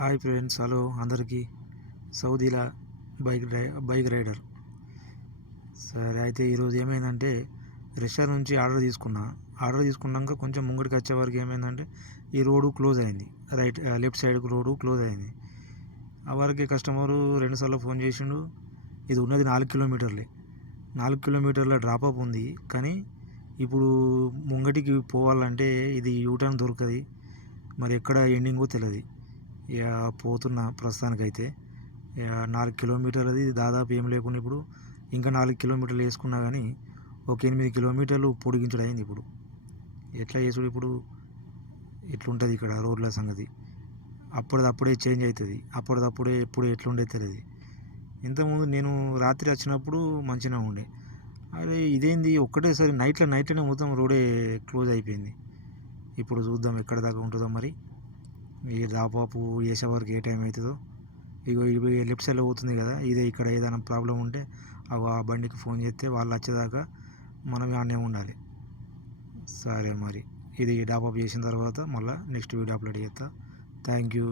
Hi friends, hello అందరికీ. సౌదీలా bike rider. సరే, అయితే ఈరోజు ఏమైందంటే రెస్టారెంట్ నుంచి ఆర్డర్ తీసుకున్నాక కొంచెం ముంగడికి వచ్చే వరకు ఏమైందంటే ఈ రోడ్డు క్లోజ్ అయింది. లెఫ్ట్ సైడ్కి రోడ్డు క్లోజ్ అయింది. ఆ వరకు కస్టమరు 2 సార్లు ఫోన్ చేసిండు. ఇది ఉన్నది 4 కిలోమీటర్లే. 4 కిలోమీటర్ల డ్రాపప్ ఉంది. కానీ ఇప్పుడు ముంగటికి పోవాలంటే ఇది యూటర్న్ దొరకది. మరి ఎక్కడ ఎండింగో తెలియదు. ఇక పోతున్నా ప్రస్తుతానికైతే. ఇక 4 కిలోమీటర్లది దాదాపు ఏం లేకుండా ఇప్పుడు ఇంకా 4 కిలోమీటర్లు వేసుకున్నా కానీ ఒక 8 కిలోమీటర్లు పొడిగించడం అయింది. ఇప్పుడు ఎట్లా చేసుడు? ఇప్పుడు ఎట్లుంటుంది ఇక్కడ రోడ్ల సంగతి? అప్పటిదప్పుడే చేంజ్ అవుతుంది. అప్పటిదప్పుడే ఎప్పుడు ఎట్లుండే తెలియదు. ఇంతకుముందు నేను రాత్రి వచ్చినప్పుడు మంచిగా ఉండే. అరే ఇదేంది ఒక్కటేసారి నైట్లోనే మొత్తం రోడే క్లోజ్ అయిపోయింది. ఇప్పుడు చూద్దాం ఎక్కడ దాకా ఉంటుందో మరి. ఈ దాదాపు చేసే వరకు ఏ టైం అవుతుందో. ఇగో ఇవి లెఫ్ట్ సైడ్లో పోతుంది కదా, ఇదే ఇక్కడ ఏదైనా ప్రాబ్లం ఉంటే ఆ బండికి ఫోన్ చేస్తే వాళ్ళు వచ్చేదాకా మనం ఆడనే ఉండాలి. సరే మరి, ఇది డాపప్ చేసిన తర్వాత మళ్ళీ నెక్స్ట్ వీడియో అప్లోడ్ చేస్తా. Thank you.